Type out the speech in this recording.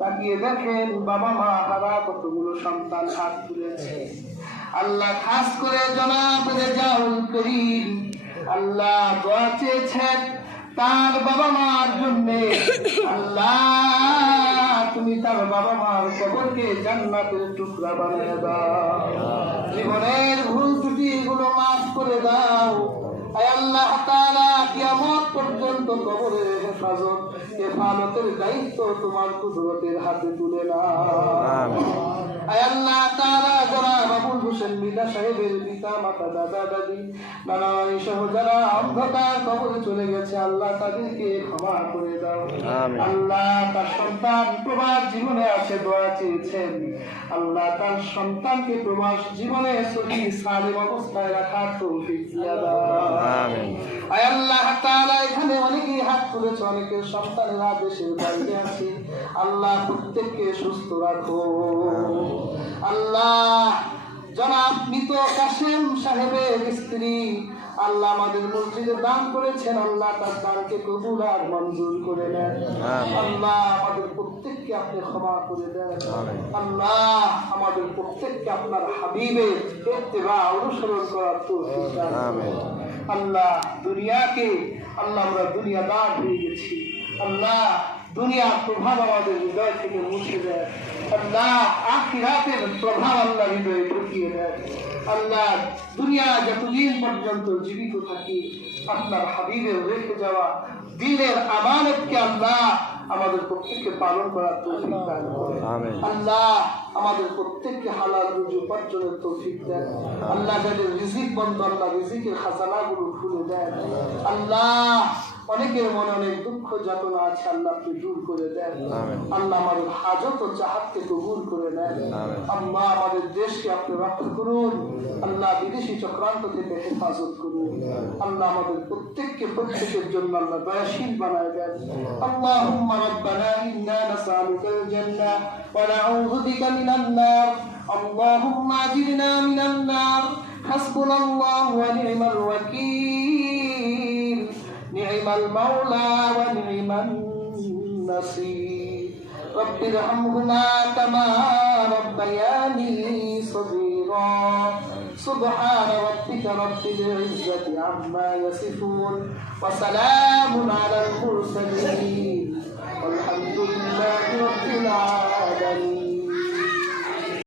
তাকিয়ে দেখেন বাবা মা হারা কতগুলো সন্তান হাত তুলেছে। আল্লাহ খাস করে জনাব রেজাউল করিম আল্লাহ দোয়া চেয়েছেন তার বাবা মার জন্য। আল্লাহ তুমি তার বাবা মার কবরকে জান্নাতের টুকরা বানিয়ে দাও, জীবনের ভুল ত্রুটি গুলো মাফ করে দাও। আয় আল্লাহ তাআলা কিয়ামত পর্যন্ত কবরের হেফাজতের দায়িত্ব তোমার কুদরতের হাতে তুলে নাও। আয় আল্লাহ তাআলা জনাব আবুল হোসেন মিদা সাহেবের পিতা মাতা দাদা দাদি নানা সহ যারা অন্ধকার কবরে চলে গেছে আল্লাহ তাদেরকে ক্ষমা করে দাও। আল্লাহ তার সন্তান প্রবাস জীবনে আছে দোয়া চেয়েছেন, আল্লাহ তার সন্তানকে প্রবাস জীবনে সহি সালিম অবস্থায় রাখার তৌফিক দিয়ে দাও। আয় আল্লাহ তাআলা এখানে অনেকেই হাত তুলেছে, অনেকের সন্তানেরা দেশের বাইরে আছে, আল্লাহ প্রত্যেককে সুস্থ রাখো। আল্লাহ জনাব মৃত কাসেম সাহেবের স্ত্রী আল্লাহ আমাদের মসজিদে দান করেছেন, আল্লাহ তার দানকে কবুল আর মঞ্জুর করে নেন। আল্লাহ আমাদের প্রত্যেককে আপনি ক্ষমা করে দেন। আল্লাহ আমাদের প্রত্যেককে আপনার হাবিবের ইত্তেবা অনুসরণ করার তৌফিক দান করুন। আল্লাহ দুনিয়াকে আল্লাহ আমরা দুনিয়াদার হয়ে গেছি, আল্লাহ দুনিয়ার প্রভাব আমাদের হৃদয় থেকে মুছে দেয়। আল্লাহ আখিরাতের প্রভাব আল্লাহ হৃদয়ে ঢুকিয়ে দেয়। আল্লাহ দুনিয়া যতদিন পর্যন্ত জীবিত থাকি আপনার হাবিবের রেখে যাওয়া দিনের আমানতকে আল্লাহ আমাদের প্রত্যেককে পালন করার তৌফিক দান করেন। আল্লাহ আমাদের প্রত্যেককে হালাল রুজি উপার্জনের তৌফিক দেন। আল্লাহ যাদের রিজিক বন্ধ আল্লাহ রিজিকের খাজানাগুলো খুলে দেন। আল্লাহ অনেকের মনে অনেক দুঃখ যাতনা আছে আল্লাহ আপনি দূর করে দেন। আল্লাহ আমাদের হাজত ও চাহাতকে কবুল করে নেন। আল্লাহ আমাদের দেশকে আপনি রক্ষা করুন। আল্লাহ বিদেশি চক্রান্ত থেকে হেফাজত করুন। আল্লাহ আমাদের প্রত্যেকের জন্য আল্লাহ দয়াশীল বানায় দেন। اللهم ربنا إنا نسألك الجنة ونعوذ بك من النار اللهم أجرنا من النار حسبنا الله ونعم الوكيل نعم المولى ونعم النصير رب ارحمهما كما ربياني صغيرا سبحان ربك رب العزة عما يصفون وسلام على المرسلين والحمد لله رب العالمين.